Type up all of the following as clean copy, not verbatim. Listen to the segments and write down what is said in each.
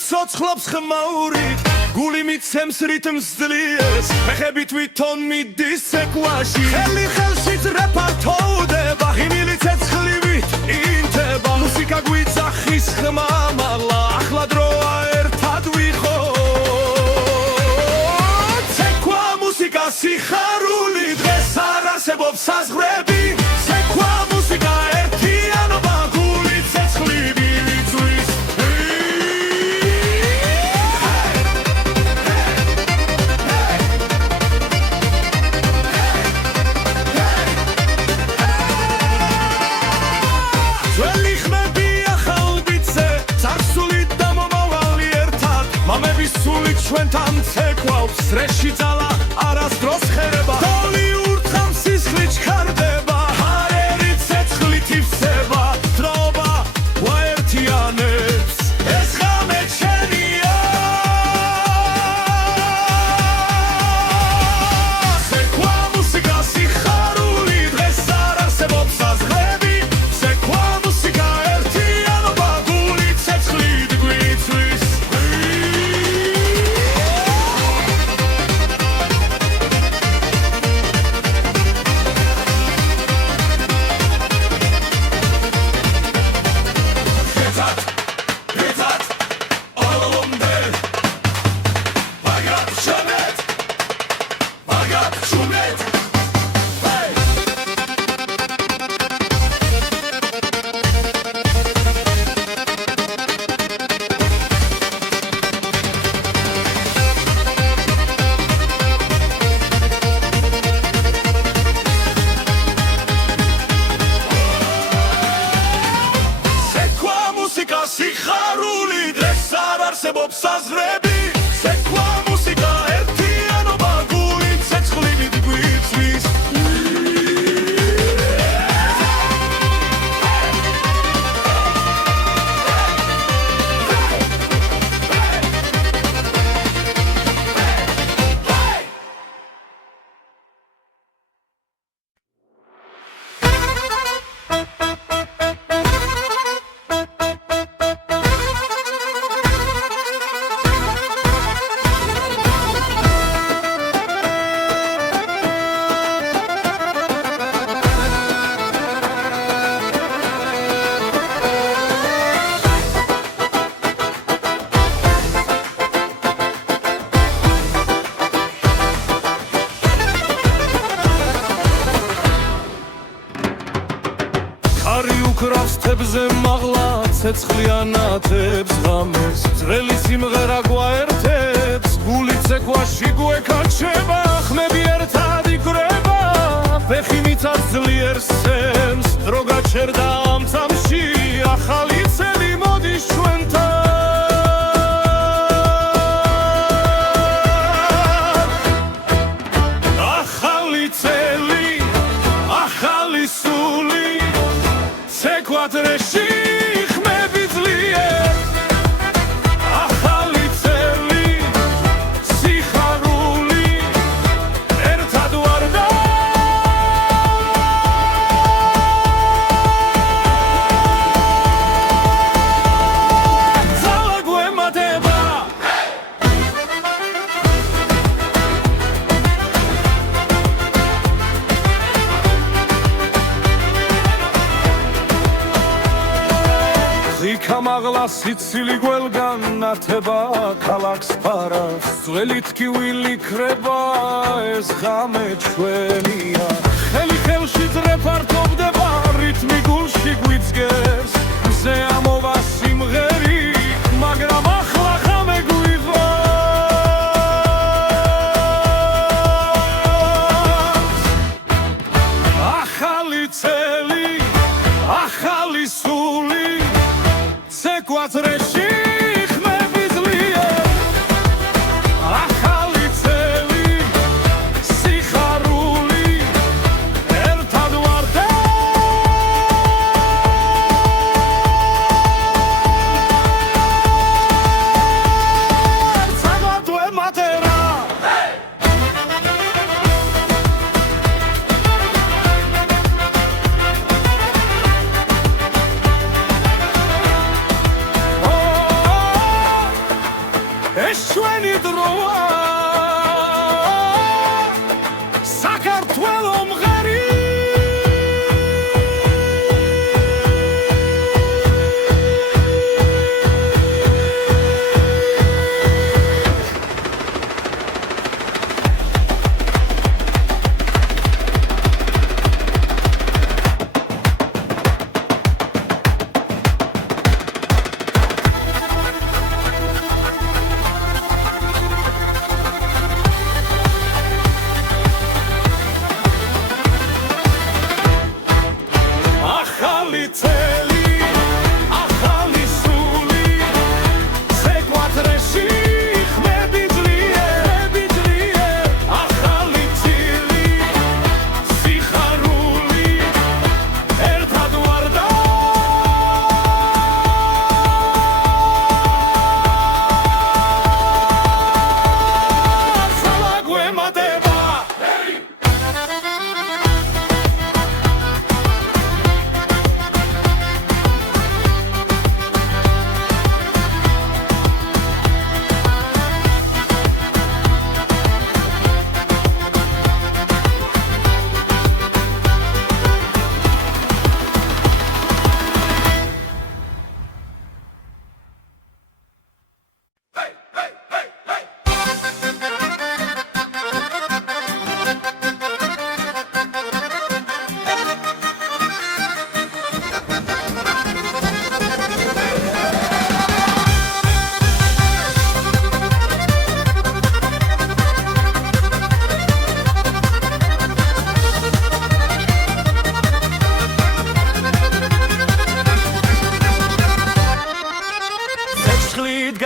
ცოცხლობს ხმაური გული მიცემს რიტმს ძლიერს ფეხები თვითონ მიდის ცეკვაში ხელი ხელშიც რეპარტოვდება ღიმილი ცეცხლივით ინთება მუსიკა გვიძახის ხმა მაღლა ახლა დროა ერთად ვიყოთ ცეკვა მუსიკა სიხარული დღეს არ არსებობს საზღვრები ცეკვა მუსიკა ერთიანობა გული ცეცხლივი ვიწვის ჩვენთან ცეკვავს სრეში ძალა არასდროს ხერება დოლი ურთხავს სისხლი ჩქარდება ჰაერი ცეცხლით ივსება დროობა გვაერთიანებს ეს ღამე ჩვენია ცეკვა მუსიკა სიხარული დღეს არ არსებობს საზღვრები ცეკვა მუსიკა ერთიანობა გული ცეცხლით გვიწვის სიხარული დღეს არ არსებობს საზღვრები ცეკვა მუსიკა ერთიანობა გული ცეცხლივით გვიწვის უკრავს თებზე მაღლა ცეცხლიანათებს ღამეს ძველი სიმღერა გვაერთებს გული ცეკვაში გვეკაჩება ხმები ერთად იკვრება ფეხი მიცავს ძლიერ სემს დრო გაჩერდა ამ წამში ახალი წელი მოდის ჩვენთან ახალი წელი ახალი სული ცეკვადრეში ხმები ძლიერ ახალი წელი სიხარული ერთად ვარდა ძალა გვემატება მაღლა სიცილი გველგან ნათება ქალაქს ფარავს ძველი თქივილი ქრება ეს ღამე ჩვენია ხელი ხელში რეპარტოვდება რითმი გულში გვიძგებს მზე ამოვა სიმღერი მაგრამ ახლა ღამე გვიღავს ახალი წელი ახალი სული ცეკვადრეში ხმები ძლიერ ახალი წელი სიხარული ერთად ვარდა ცადვად ვემატერა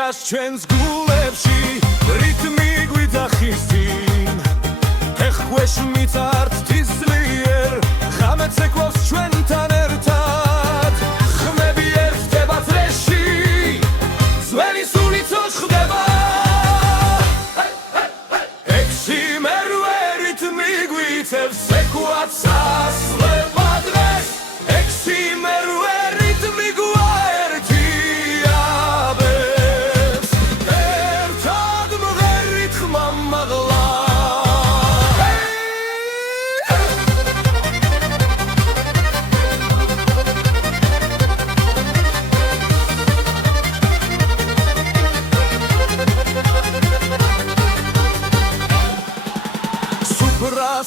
დგას ჩვენს გულებში რითმი გვიძახის წინ ეხქვეშ მიწართ თისლიერ ღამეც ეკვავს ჩვენთან ერთად ხმები ერთდება წრეში ძველი სულიწო ხდება ექსიმერვე რითმი გვიწევს ეკვაც სასვლება დღეს ექსიმერვე რითმი გვაერთიაბებს ერთად მღერით ხმა მაღლა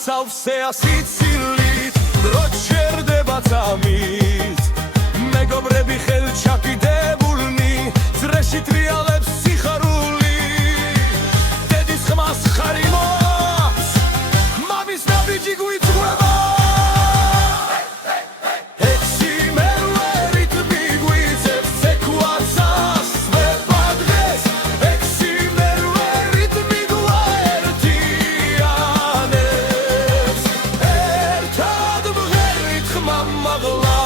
სავსეა სიცილით დრო ჩერდება წამით მეგობრები ხელჩაკიდებულნი წრეში ტრიალებს სიხარული დედის ხმას ხარი მოაქვს მამის ნაბიჯი გვიწყვება ექსიმერვე რითმი გვიწევს ეკვაც სასვება დღეს ექსიმერვე რითმი გვაერთიანებს ერთად მღერით ხმა მაღლა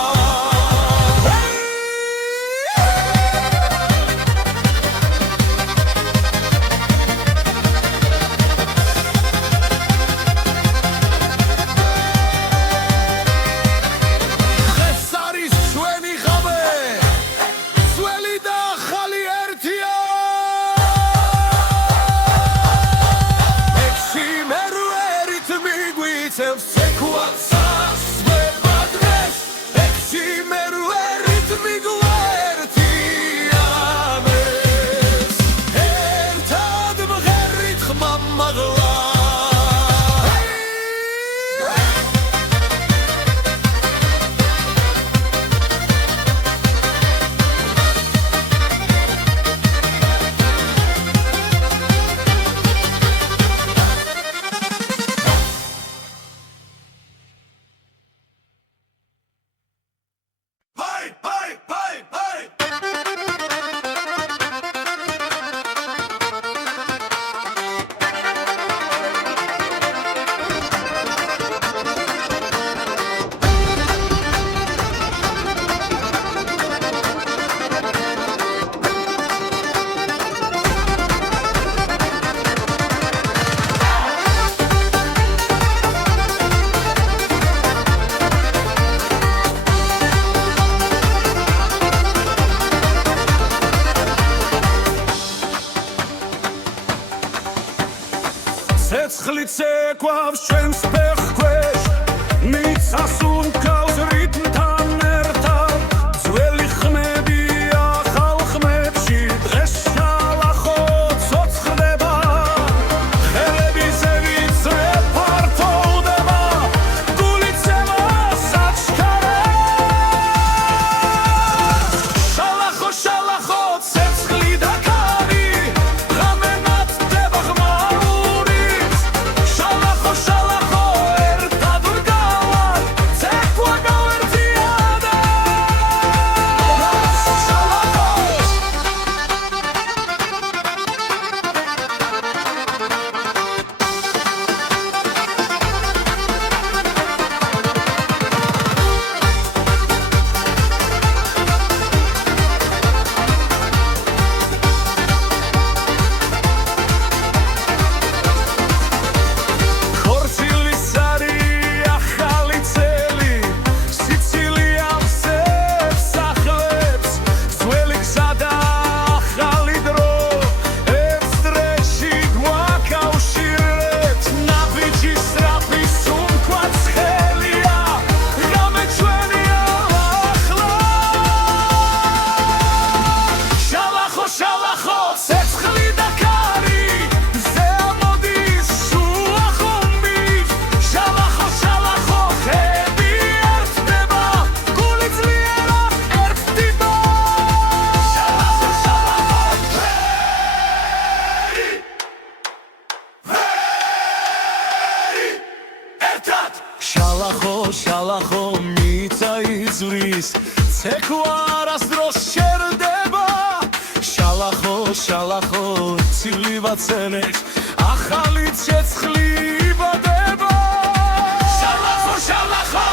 დღეს არის ჩვენი ღამე ძველი და ახალი ერთია ექსიმერვე რითმი გვიწევს ეკვაც სასვება დღეს ექსიმერვე რითმი გვაერთიანებს ერთად მღერით ხმა მაღლა ცეცხლიც ეკვავს ჩვენს ფეხქვეშ მიწას უმკავს რითმთან ერთად ძველი ხმები ახალ ხმებში დღეს შალახო ცოცხლდება ხელები ზევიცრე ფართოვდება გულიცემა საჩქარებს შალახო შალახო ცეცხლი და ქარი ღამე ნათდება ხმაურით შალახო შალახო ერთად ვდგავართ ცეკვა გავერთიადებს შალახოს ხორცილის არი ახალი წელი სიცილია ვსებს ახლებს ძველი გზა და ახალი დრო ერთ წრეში გვაკავშირებს ნაბიჯი სწრაფი სუნთქვაც ხელია ღამე ჩვენია ახლა შალახო შალახო ცეცხლი და ქარი ზე ამოდის შუა ხომით შალახო შალახო ხები ერთდება გული ძლიერა ერთდება შალახო შალახო ერთად შალახო შალახო მიწა იზვრის ცეკვა არასდროს შერდება შალახო შალახო ცივი ვაცენეთ ახალი ცეცხლი იბადება შალახო შალახო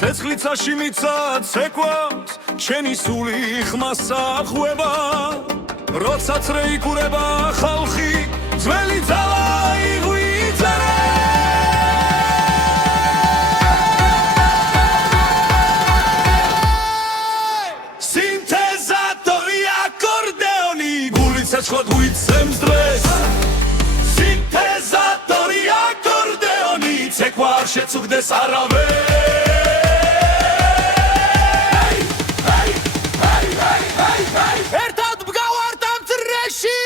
ცეცხლიცაში მიცა ცეკვავს ჩენი სული ხმასა ხვება როცა წრე იკურება ხალხი ძველი ძალა იღვიძერე სინთეზატორი აკორდეონი გული ცეცხლად უიცემს დღეს სინთეზატორი აკორდეონი ცეკვა არ შეწუხდეს არავეს ერთად მგავართ ამ წრეში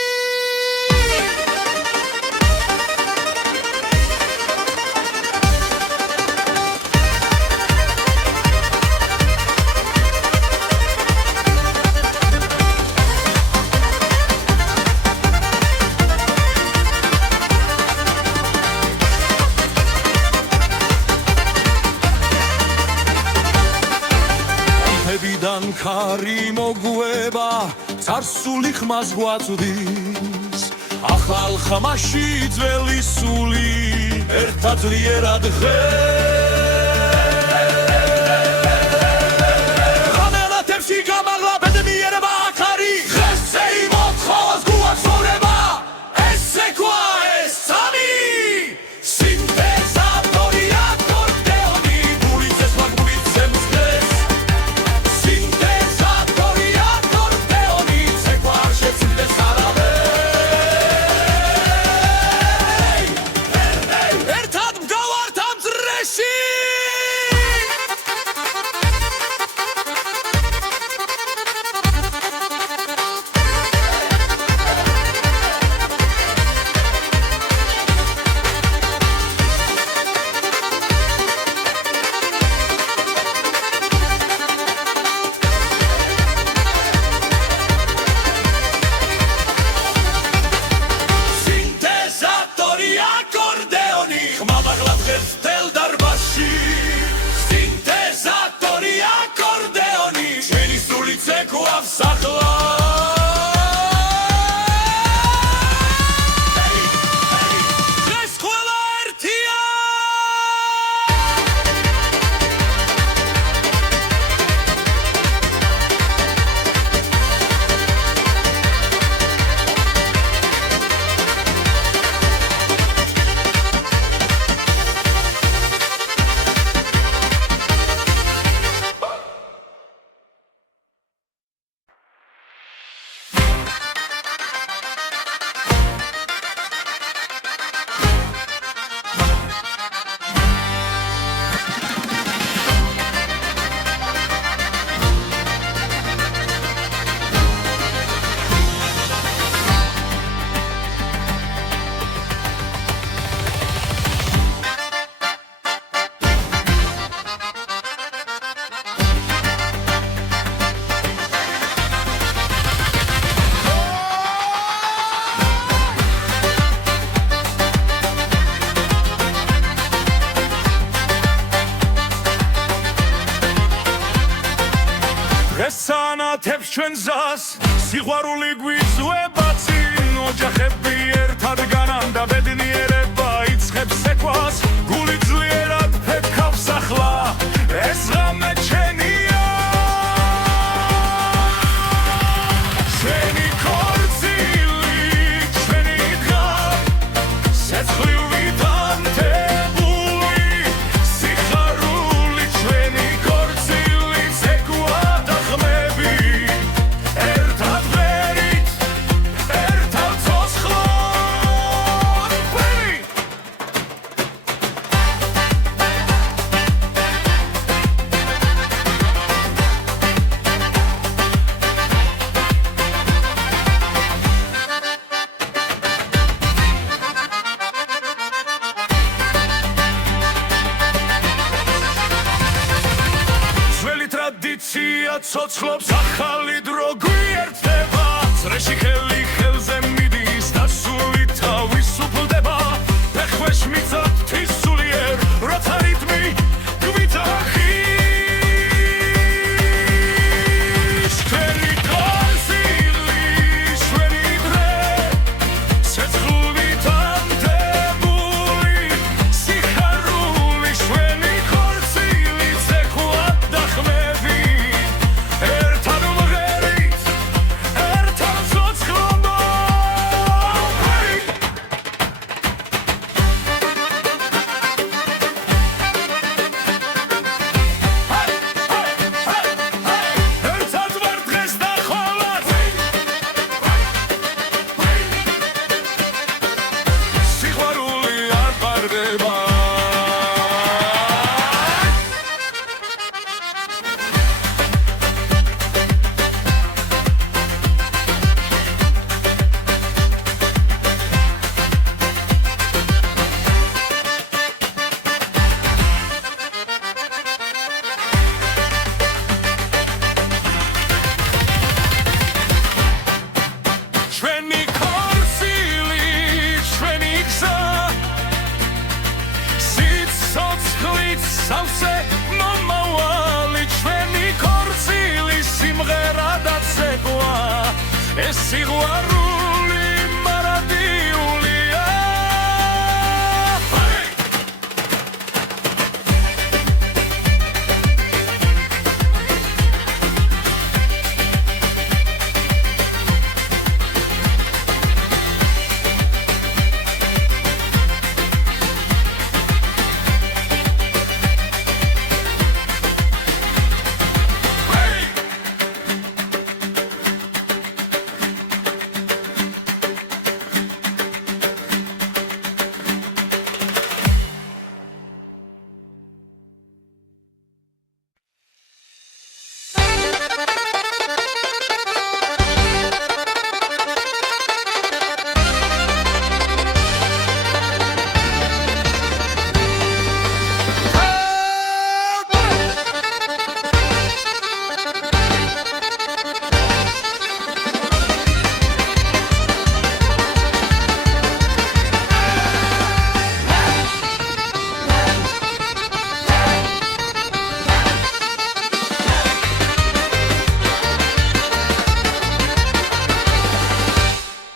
იდან ქარი მოგვება царსული ხმას გვაწვდის ახალ ხმაში ძველი სული ერთად ძლიერად ღამელათებში გამაღლა ბედნიერება აქარი ღესე იმოთხოს გუაცურება ესე ქვა ეს სამი სინთეზატორი აკორდეონი გული ცეცხლად გვიცემს დღეს ესანათებს ჩვენ ზას სიყვარული გვიწვება წინ ოჯახები ერთად განანდა ბედნიერება იწყებს ცეკვას გული ძლიერად ფეთქავს ახლა ეს ღამე ჩვენია ჩვენი ქორწილი ჩვენი დღა სეცხლივით ანთებული სიხარული ჩვენი ქორწილი ცეკვა და ხმები ერთად ვერით ერთად ცოცხლად ცოცხლობს ახალი დრო გვიერთდება წრეში ხელი ხელზე მიდის და სული თავის უფლდება ფეხვეშ მიწად თისულიერ როცა რიტმი გვიტახის ჩვენი გაზილი ჩვენი დღე ცეცხლით ამდებული სიხარული ჩვენი ხორცილი ცეკვად დახმები ერთად მღერით ერთად ცოცხლობა ერთად ვარ დღეს და ხოლად სიყვარული არ პარდება ჩვენი ხორცილი ჩვენი გზა სიცოცხლით სავსე მომავალი ჩვენი ხორცილი სიმღერა და ცეკვა ეს სიყვარული მარადიულია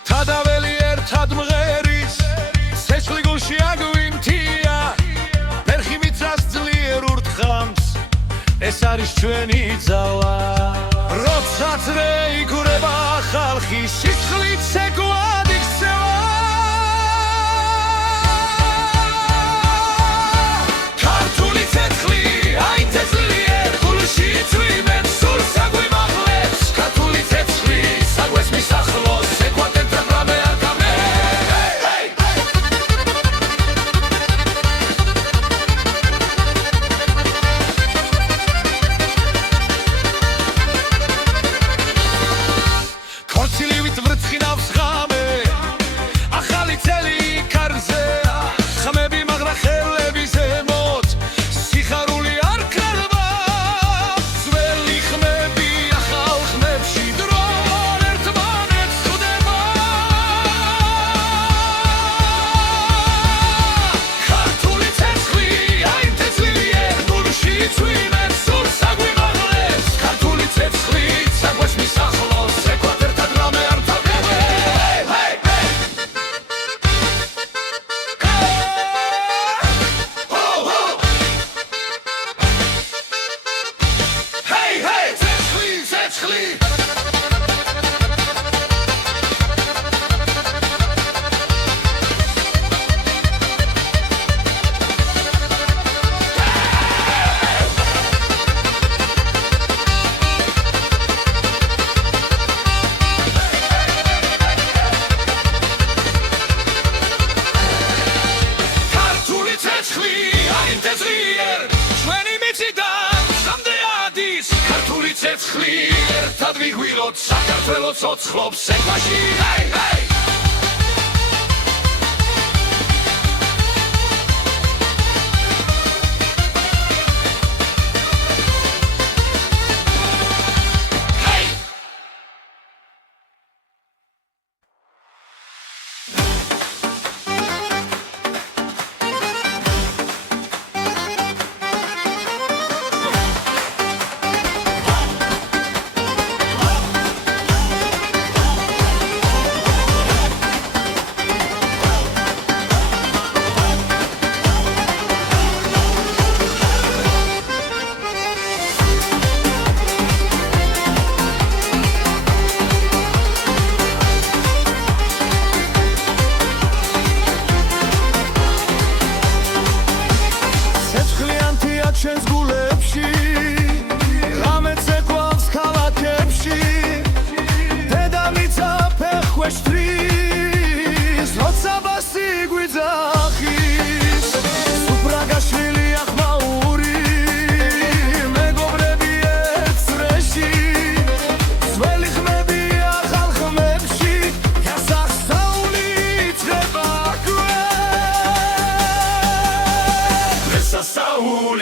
თადაველი ერთად მღერის ცეცხლი გულში აგვინთია ფერხი მიწას ძლიერ ურთხამს ეს არის ჩვენი ძალა როცა წრე იგურება ხალხი სისხლით ცეკვად იქცევა ქართული ცეცხლი აინτε ძლიერ გულში წვიმენ სულს აგვიმაღლებს ქართული ცეცხლი საგვეს მისახლოს ცეკვად ერთად რამე არ გამე ხორცილივით ვრცხინავს ღამე ახალი წელი კარზე ხმები მაგრა ხელები ზემოთ სიხარული არ ქრება ძველი ხმები ახალ ხმებში დრო ერთმანეთს ხვდება ქართული ცეცხლი აინτε ძლიერ გულში წვიმენ სულს აგვიმაღლებს ქართული ცეცხლი საგვეს მისახლოს ცეკვად ერთად რამე არ თავდება ცეცხლი ცეცხლი ქართული ცეცხლი აინτε ძლიერ ჩვენი მიწიდან სამდე ადის ქართული ცეცხლი ერთად ვიგვიროთ საქართველო ცოცხლობს ცეკვაში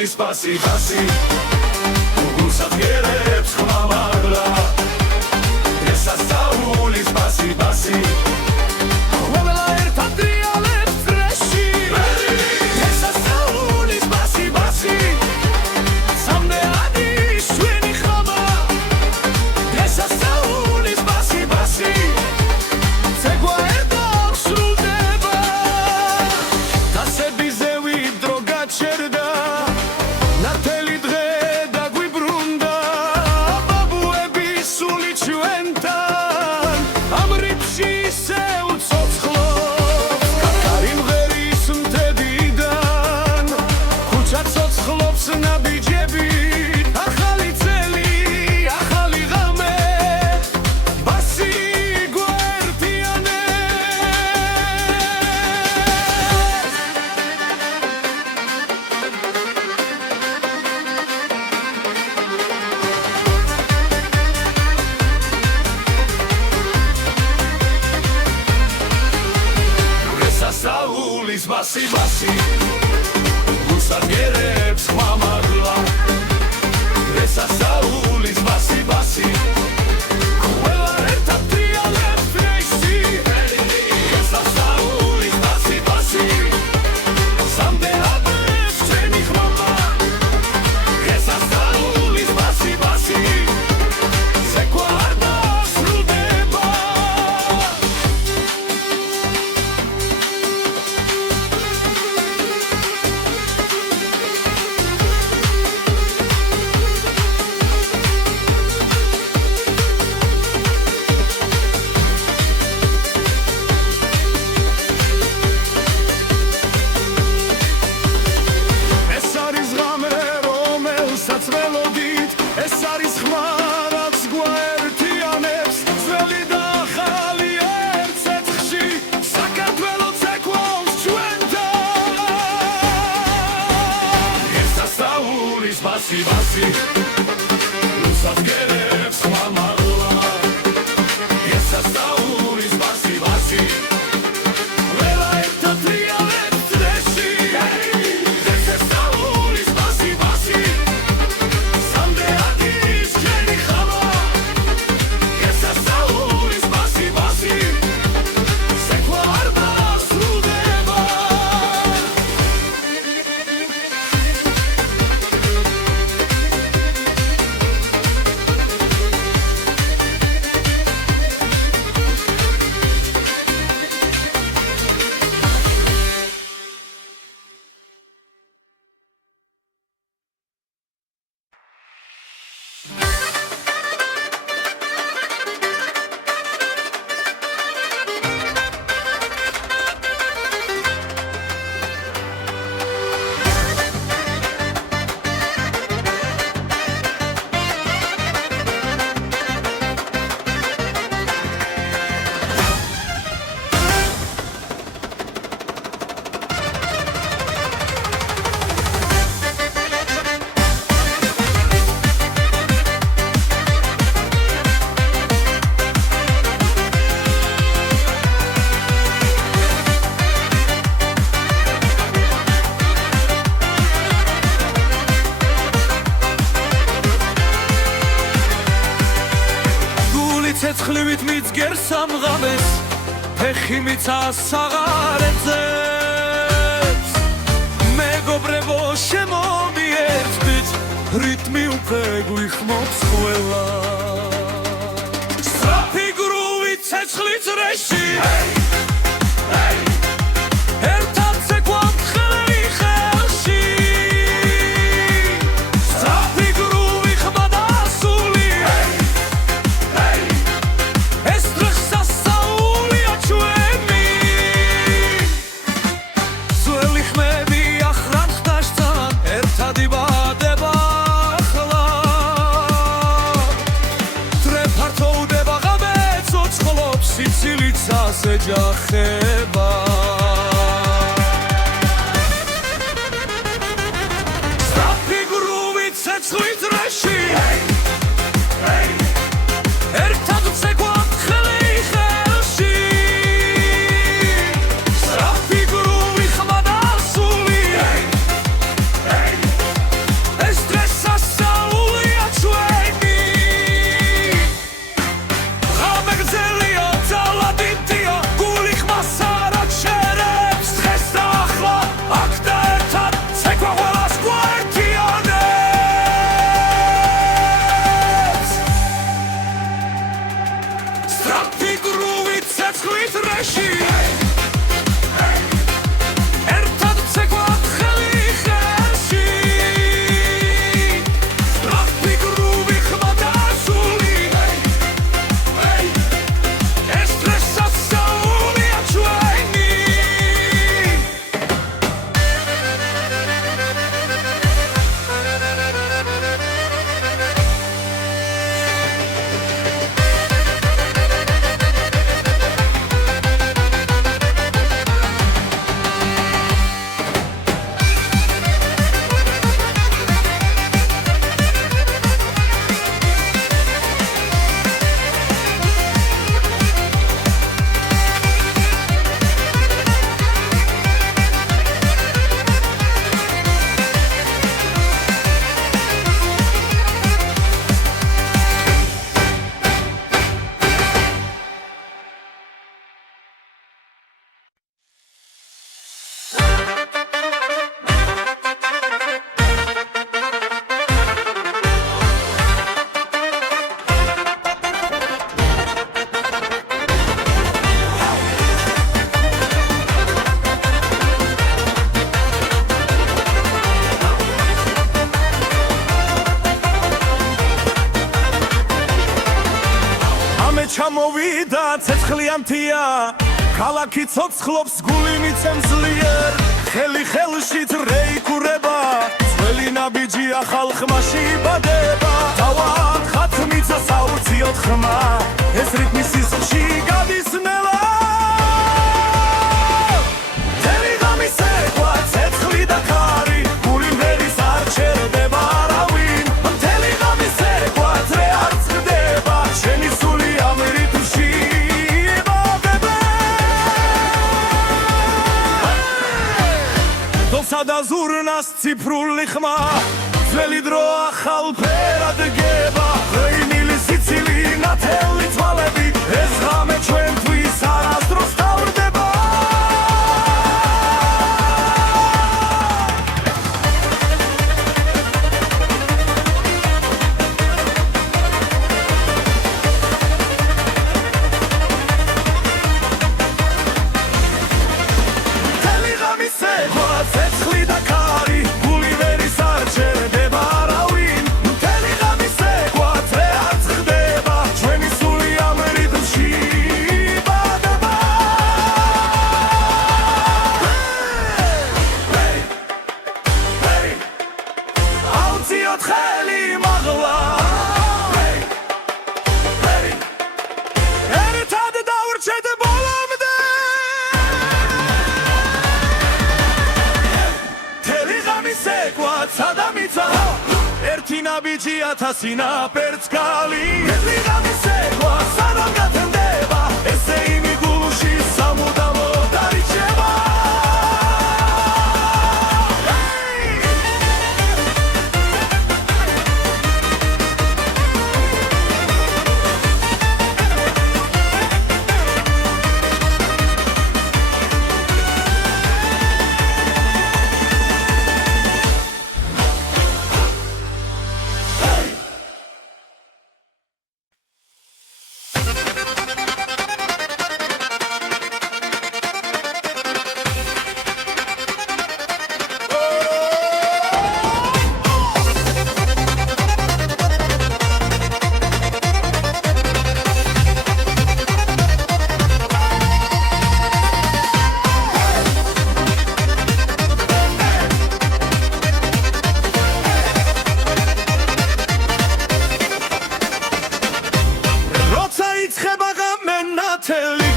Spasi, Usatgereb Schmamagla Esa Sauli, Spasi Hovela Ertatrialeb Freshi Esa Sauli, Spasi Samde Adi Shweni Chama Esa Sauli, Spasi Segua Erdach Shrudeba Tasebi Zewi Droga Cherda Nateli dre da guibrunda babuebi suli chventan amripshi seu tsotskhlof kakarim gheris mtedidan khucha tsotskhlops nabijebi akhali tseli akhali game basi guertiane Saulis basi Usatgereb Schmamagla Esa Saulis basi Kuela Ertatrialeb Freshi Esa Saulis basi Samde Adeb Shweni Chmama Esa Saulis basi Sekwa Ardach Shrudeba ეს არის ხმა რაც გვაერთიანებს ძველი და ახალი ერთ ცეცხლში საქართველოს ეკვალს ჩვენთან ესა საულის ბასი უსადგერებს ხმამაღლა ესა საულის ბასი ყველა ერთად რეალებს წრეში ესა საულის ბასი ცეცხლივით მიძგერ სამღამეს ფეხი მიცას საღარეთზეც მეგობრებო შემომიერწმით რიტმი უკვე გვიხმობს ყველა სწრაფი გრუვი ცეცხლის რეში ერთად ცეკვავთ ხელი ხელში სწრაფი გრუვი ხმა და სული ეჯახება სწრაფი გრუვი ცეცხლის რეში ერთად ვცეკვავთ ხელი ხელში სწრაფი გრუვი ხმა და სული ცეცხლიანთია ქალაქი ცოცხლობს გული მიცემს ძლიერ ხელი ხელში რეიქურება ძველი ნაბიჯია ხალხმა შეიბადება თავად ხათმიცა საუციოდ ხმა ეს რიტმი სისხლში გადის ნელა მთელი ღამის ეკვა ცეცხლი და ქარი გული მღერის არ ჩერდება არავინ მთელი ღამის ეკვა ძრე არ წყდება შენი სული ამ რიტმში და ზურნას ციფრული ხმა ძველი დრო ახალ ფერად გება ღვინილი სიცილი ნათელი თვალები ეს ღამე ჩვენთვის არასდროს თავდება მთელი ღამის ეკვა ცეცხლი და ქარი გული ვერის არ ჩერდება არავინ მთელი ღამის ეკვა ძრე არ წყდება ჩვენი სული ამ რიტმში იბადება აუციოთ ხელი მაღლა ერთად დავრჩეთ ბოლომდე სადამიცა ერთი ნაბიჯი ათასი ნაპერწ გალი ერთი ღამის ეკვა სანამ გათენდება ესე იმი გულში სამუდამოდ დარიჩება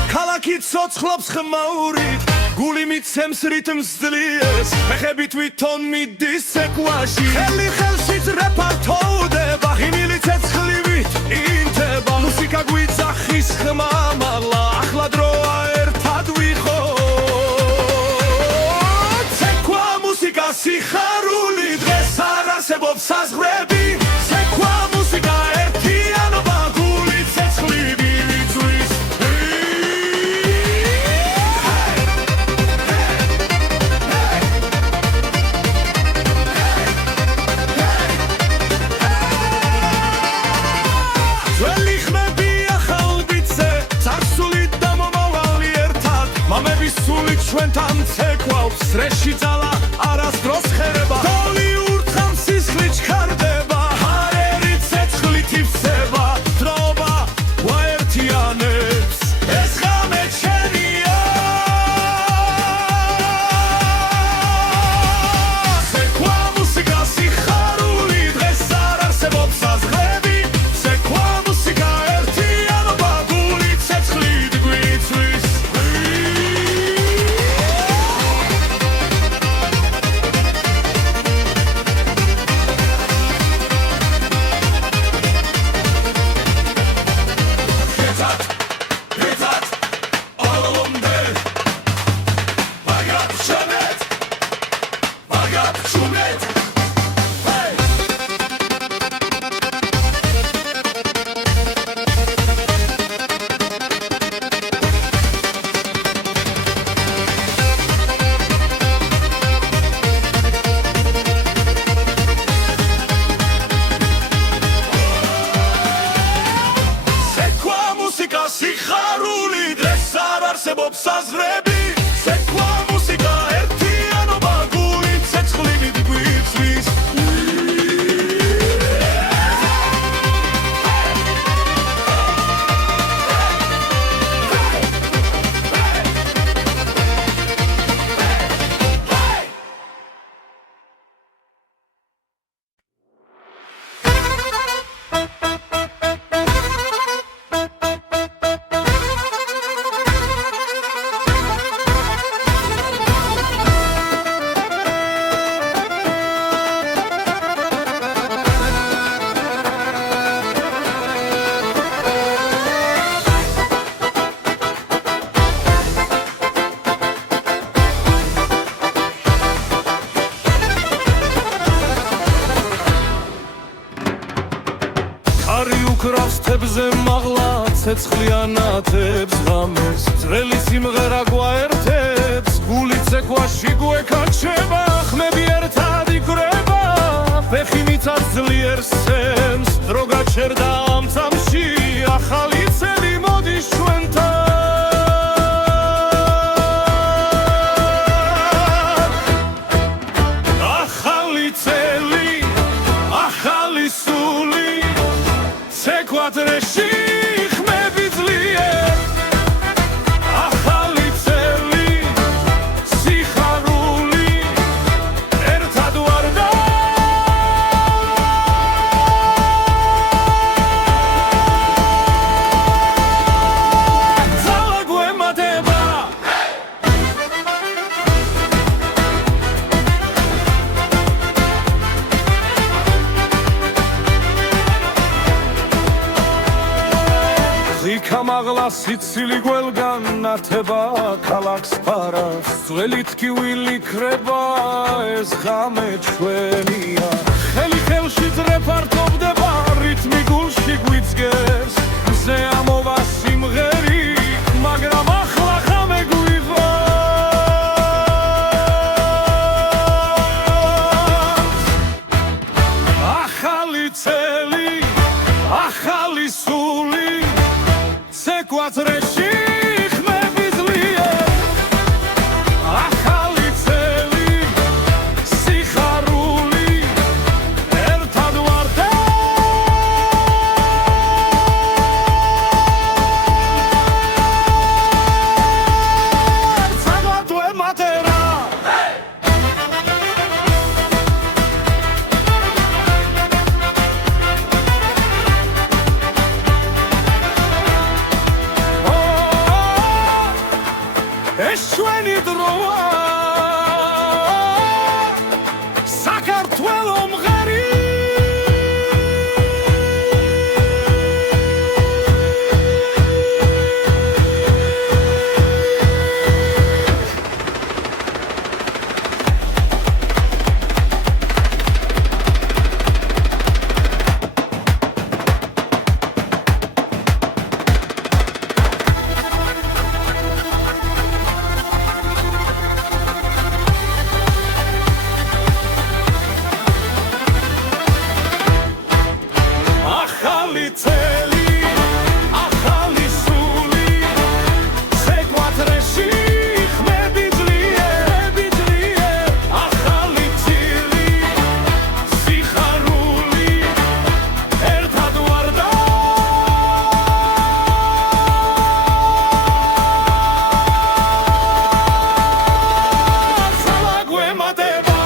ქალაქი ცოცხლობს ხმაურით გული მიცემს რიტმს ძლიერს ფეხები თვითონ მიდის ეკვაში ხელი ხელში რეპარტოვდება ღიმილი ცეცხლივით ინთება მუსიკა გვიძახის ხმა მაღლა ახლა დროა ერთად ვიყოთ ცეკვა მუსიკა სიხარული დღეს არ არსებობს საზღვრები ცეკვა მუსიკა ერთიანობა გული ცეცხლივით ჩვენთან ცეკვავს სრეში ძალა არასდროს ხერება დოლი ურთხავს სისხლი ჩქარდება ჰარერი ცეცხლით ივსება დროობა ვაერთიანებს ეს ღამე შენია ცეკვა მუსიკა სიხარული დღეს არ არსებობს საზღვრები ცეკვა მუსიკა ერთიანობა გული ცეცხლით გვიწვის უკრავს თებზე მაღლა ცეცხლიანათებს ღამეს ძველი სიმღერა გვაერთებს გული ცეკვაში გვეკაჩება ხმები ერთად იკვრება ფეხი მიწას ძლიერ სცემს დრო გაჩერდა ამ წამში ახალი წელი მოდის ჩვენთან ახალი წელი ახალი სული ცეკვადრეში ხმები ძლიერ ახალი წელი სიხარული ერთად ვარ და ძალა გვემატება იქამაღლა სიცილი გველგან ნათება ქალაქს ფარავს ძველი ტკივილი ქრება ეს ღამე ჩვენია ხელი ხელში ძრეფართობდება რითმი გულში გვიძგებს მზე ამოვა სიმღერი მაგრამ ახლა ღამე გვიყვანს ახალი წელი ახალი სული ცეკვადრეში ხმები ძლიერ ახალი წელი სიხარული ერთად ვარ და ძალა გვემატება ეს ჩვენი დროა საქართველო მღერი ახალი წელი ახალი სული ცეკვადრეში ხმები ძლიერ ახალი წილი სიხარული ერთად ვარ და ძალა გვემატება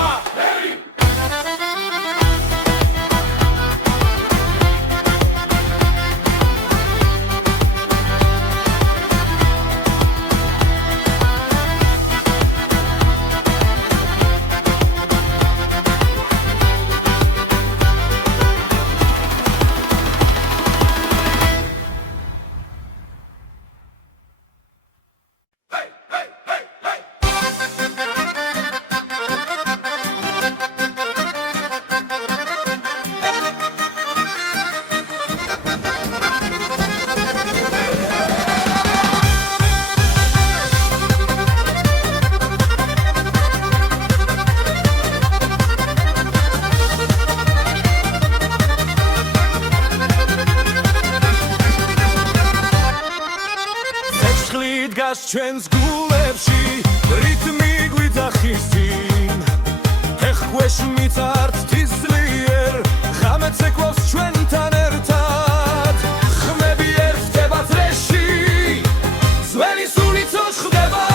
ცეცხლი დგას ჩვენს გულებში რითმი გვიძახის წინ ფეხქვეშ მიწართ თისლიერ ღამე ცეკვავს ჩვენთან ერთად ხმები ერთდება წრეში ძველი სული ცოცხლდება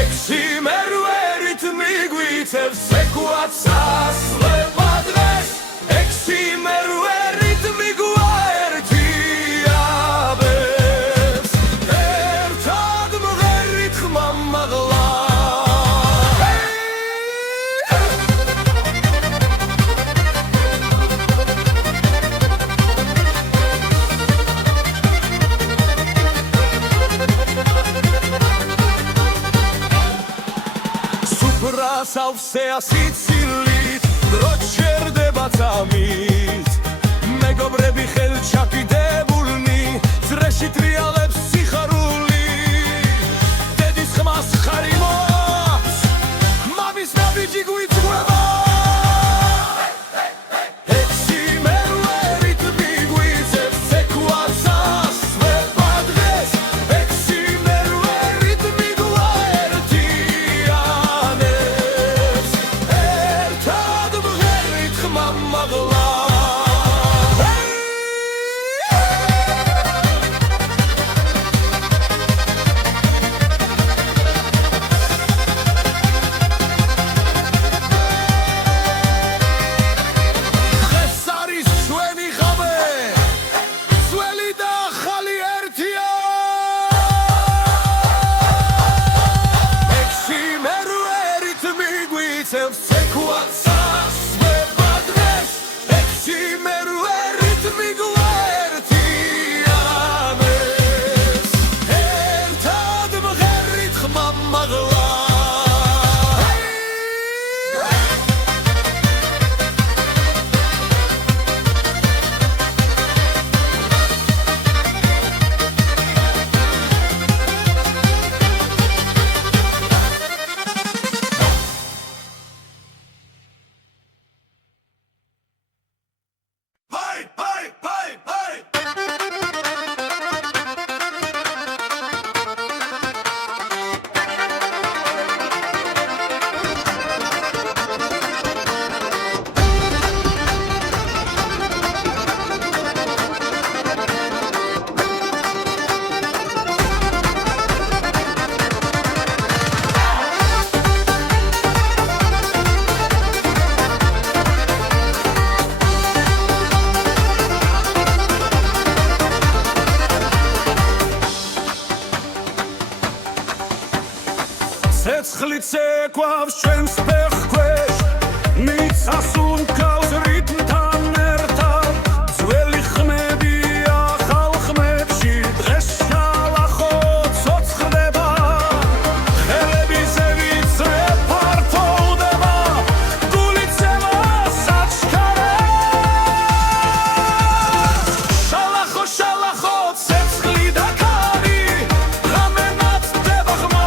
ექვსი მერვე რითმი გვიწევს ცეკვაც ასლება დღეს ექვსი მერვე რითმი გვაერთიაბებს ერთად მღერით ხმა მაღლა სავსეა სიცილით დრო ჩერდება წამით მეგობრები ხელჩაკიდებულნი ძრეში ტრიალებს სიხარული დედის ხმას ხარი მოაქვს მამის ნაბიჯი გვიწვევა ცეცხლით ეკვავს ჩვენს ფეხქვეშ მიწას უმკავს რიტმთან ერთად ძველი ხმებია ახალ ხმებში დღეს შალახო ცოცხლდება ხელები ზევიცრე ფართოვდება გულიცემა საჩქარებს შალახო შალახო ცეცხლი და ქარი ღამე ნათდება ხმა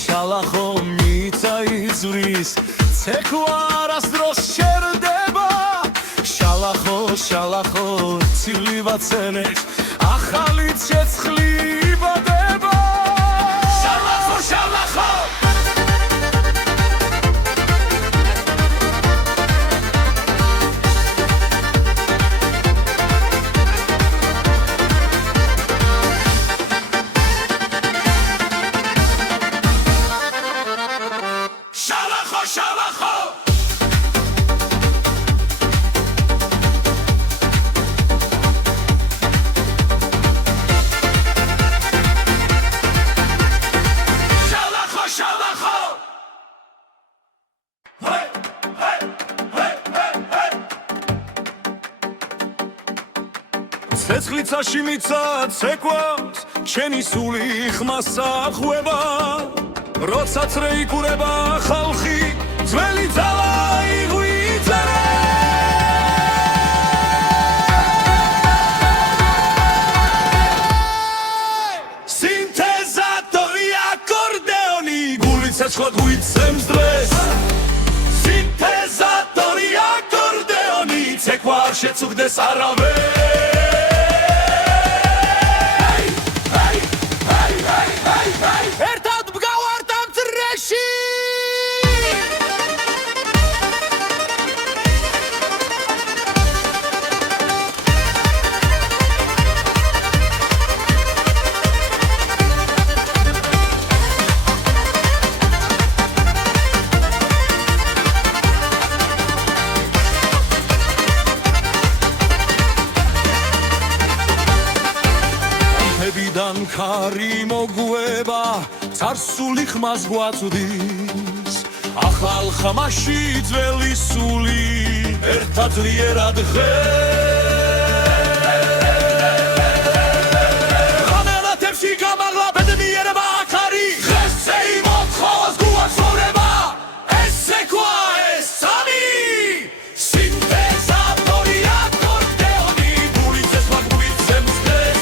შალახო მიწა იზვრის ცეკვა არასდროს შერდება შალახო შალახო ცივი ვაცენებს ახალი ცეცხლი იბადება შალახო შალახო ცეცხლიცაში მიცა ცეკვავს ჩემი სული ხმასა ხვევა როცა წრე იკურება ხალხი ძველი ძალა ცოცხლად გვიცემს დღეს სინთეზატორი აკორდეონი ცეკვა არ შეწუხდეს არავენ ერთად მგავართ ამ წრეში დან ხარი მოგვება царსული ხმას გვაწვდის ახალ ხმაში ძველი სული ერთად ძლიერად ღამელათებში გამაღლა ბედნიერება ახარი დღესე იმოთხოვას გვაცხოვრება ესე ქვა ეს სამი სინთეზატორი აკორდეონი გული ცეცხლად გვიცემს დღეს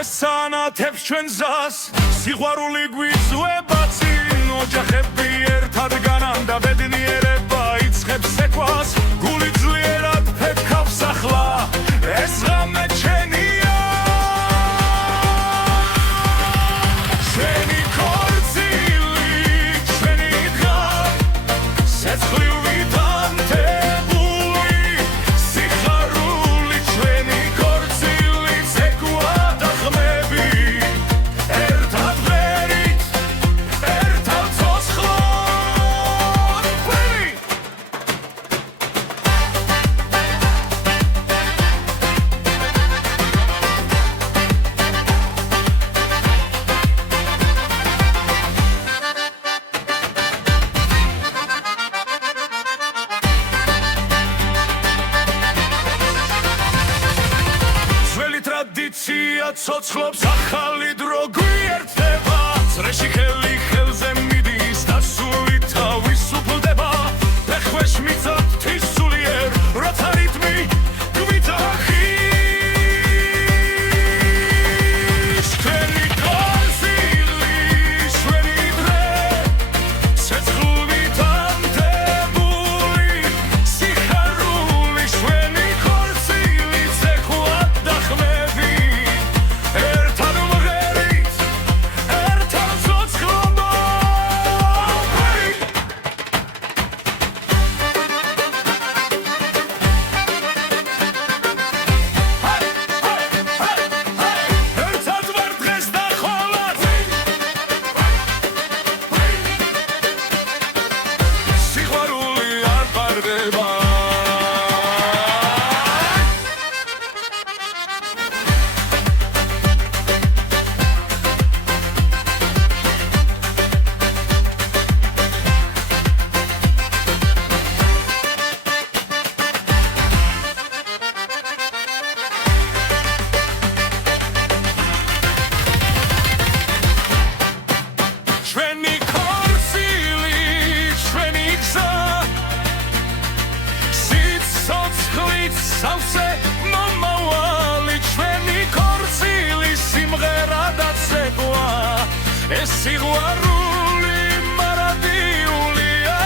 ესანათებს ჩვენზას სიყვარული გვიწვება წინ ოჯახები ერთად განან და ბედნიერება იწყებს ეკვას გული ძლიერად ფეთქავს ახლა ეს ღამე ჩვენია ჩვენი ქორწილი ჩვენი დღა სეცხლივ ვითანთებული სიხარული ჩვენი ქორწილი ცეკვა და ხმები ერთად ვერით ერთად ცოცხლად ვერით ტრადიცია ცოცხლობს ახალი დრო გვიერთდება წრეში ხელი ხელზე მიდის და სული თავისუფლდება ფეხქვეშ მიწა ღვთის სულიერ როცა რიტმი გვიძახის ჩვენი ქორწილი ჩვენი დღე სეცხლ ვითანთებული სიხარული ჩვენი ქორწილი ცეკვა და ხმები ერთად ვღერით ერთად ცოცხლად ეს სიყვარული მარადიულია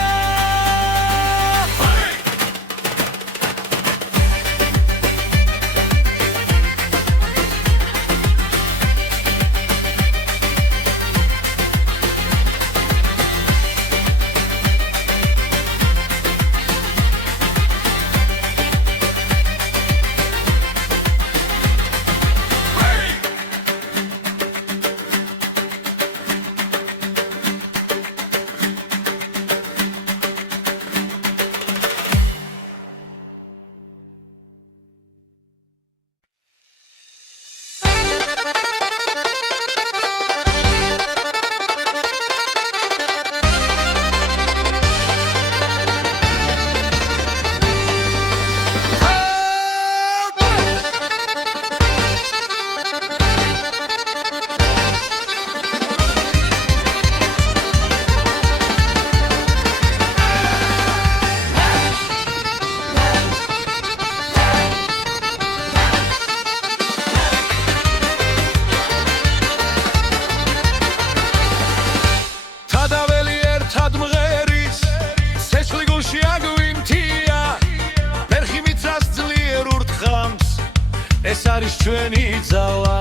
ეს არის ჩვენი ძალა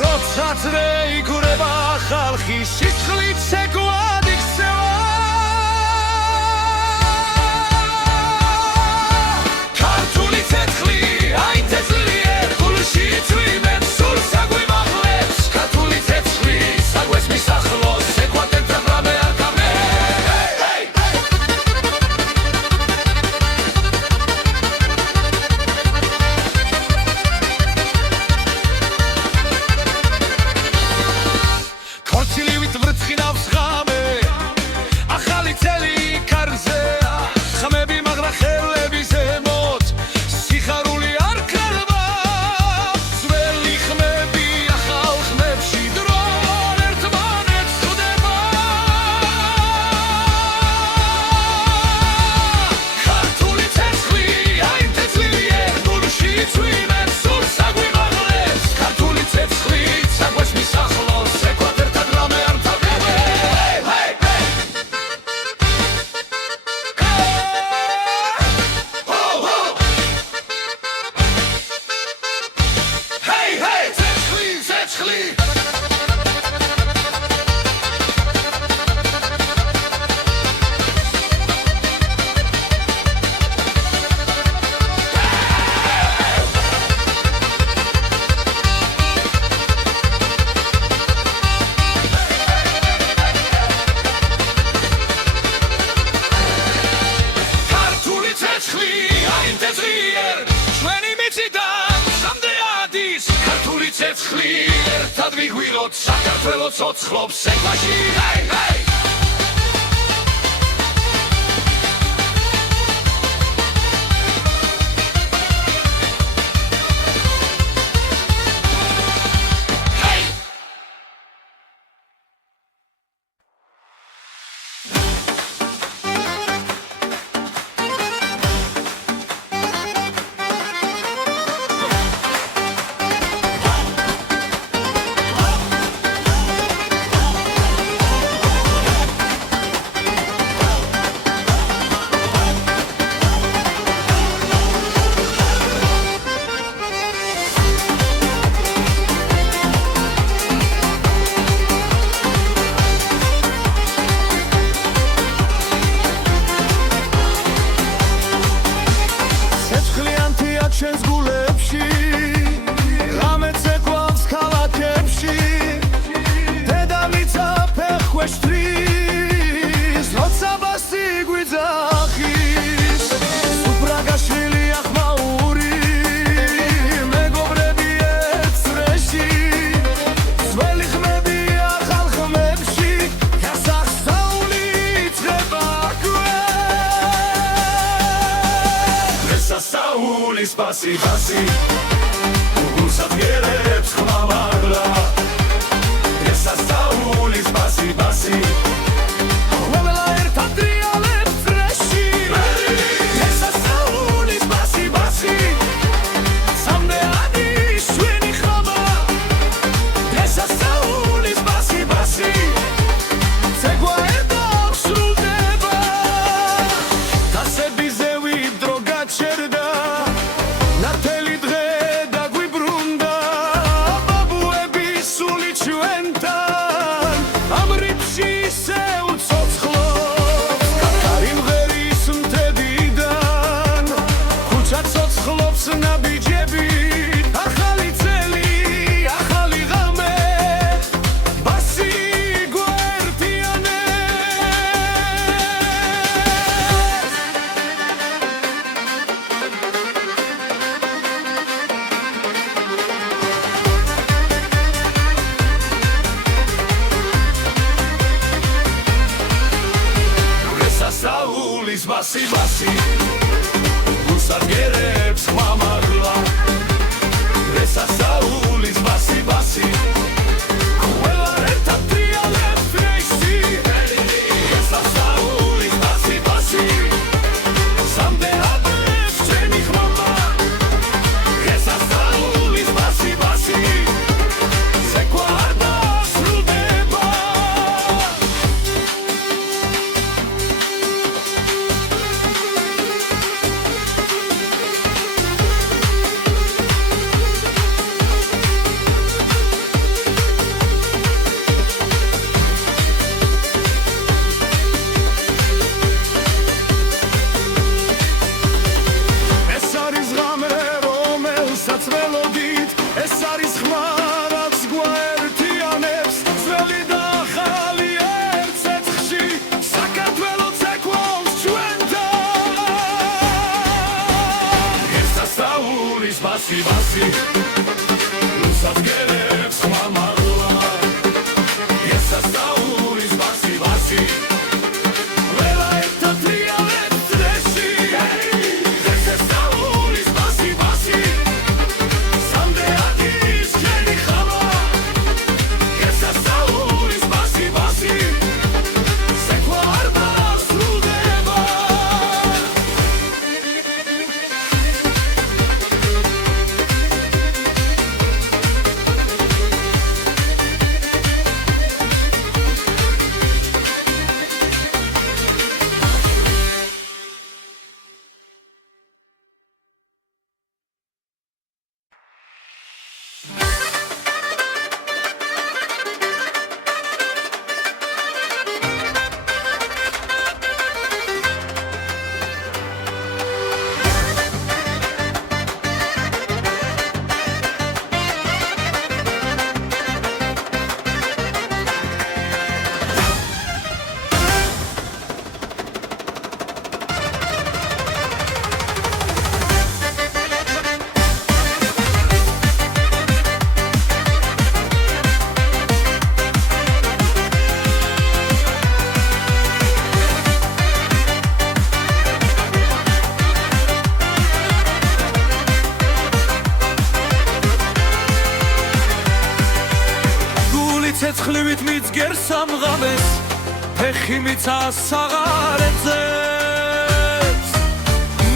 როცა ძრე იგურება ხალხი სისხლით ცეკვად იქცევა ქართული ცეცხლი აი თესლიერ გულში წვიმენ სულ საგვიმაღლებს ქართული ცეცხლი საგვეს მისახლოს ეკვატენ პროგრამე არ გამე ცეცხლი ერთად ვიგვიღოთ საქართველოს ცოცხლობს ექვაში ჰეი ჰეი ჩვენს გულებში რამეც ეკვავს ქალაქებში დედამიწა ფეხქვეშთრის როცა ბასი გვიძახის სუფრაგაშვილი ახმაური მეგობრები ეცრეში ძველი ხმები ახალ ხმებში გასახსაული იწყება აქვე სასაულის ბასი ბასი გულსაძგერებს ხმამაღლა ეს სასაულის ბასი ბასი ყველა ერთად დრიალებს წრეში ეს სასაულის ბასი ბასი სამდეადი შვენი ხმა ეს სასაულის ბასი ბასი ბასი ბასი უსადგერებს ხმამაღლა ესასაულის ბასი ბასი ყველა ერთად ტრიალებს ფრეში ესასაულის ბასი ბასი სამდე ადრებს ჩვენი ხმამა ესასაულის ბასი ბასი ზეკვა არ დასრულდება ეს არის ხმა რაც გვაერთიანებს ძველი და ახალი ერთ ცეცხლში საქართველოს ეკვავს ჩვენთან ესასაულის ბასი ბასი უსადგერებს ხმამაღლა ესასაულის ბასი ბასი ყველა ერთად ტრიალებს წრეში ესასაულის ბასი ბასი ცეცხლივით მიძგერს ამღამეს ფეხი მიცას აღარებზებს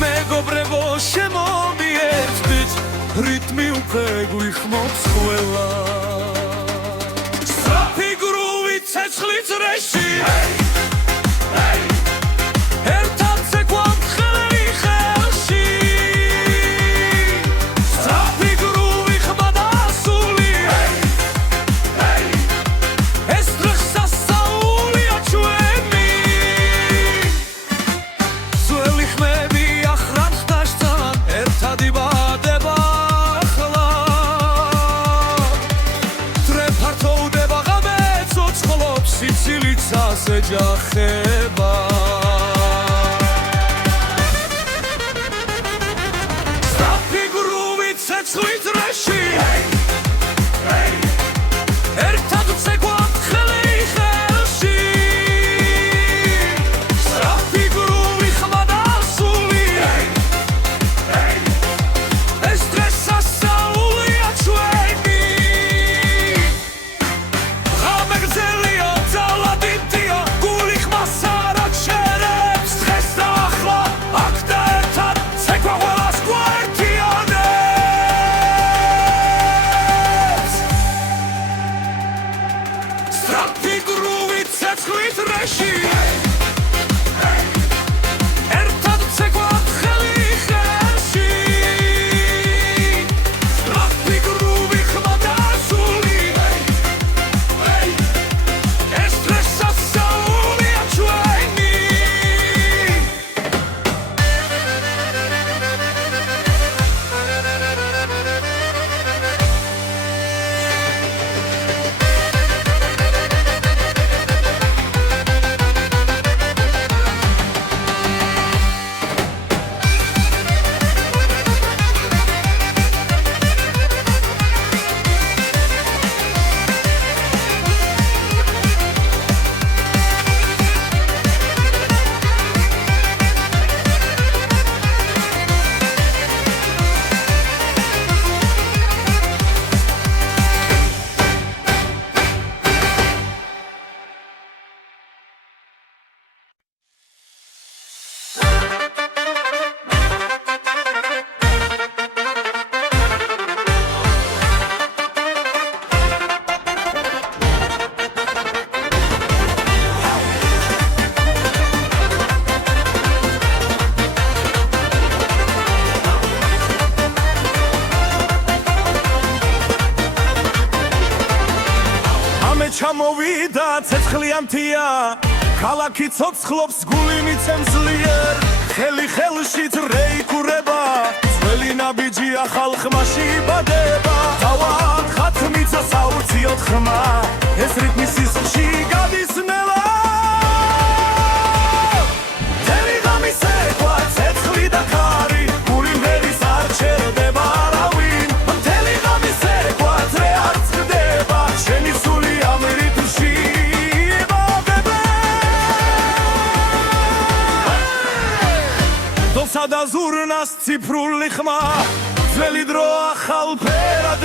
მეგობრებო შემომიერთდით რიტმი უკვე გვიხმობს ყველა სწრაფი გრუვი ცეცხლი წრეში ერთად ცეკვავთ ხელი ხელში სწრაფი გრუვი ხმა დასული ეჯახება სწრაფი გრუვი ცეცხლი წრეში ერთად ვცეკვავთ ხელი ხელში სწრაფი გრუვი ხმა დასული ეს დღეს სასაულია ჩვენი ღამე გრძელია ძალადიტია გული ხმას არ აჩერებს დღეს და ახლა აქ და ერთად ცეკვა ყველას გვაერთიანებს სწრაფი გრუვი ცეცხლი წრეში ერთად ვცეკვავთ ხელი ხელში სწრაფი გრუვი ხმა დასული ეს დღეს სასაულია ჩვენი ჩამოვიდა ცეცხლიანთია ქალაქი ცოცხლობს გული მიცემს ძლიერ ხელი ხელში რეიკურება ძველი ნაბიჯია ხალხმა შეიბადება თავად ხათმიცა საუციოდ ხმა ეს რიტმი სისხლში გადის ნელა მთელი ღამის ეკვა ცეცხლი და ქარი გული ვერის არ ჩერდება არავინ მთელი ღამის ეკვა ძრე არ წყდება შენი სული ამ რიტმში დოსა და ზურნას ციფრული ხმა ძველი დრო ახალ ფერად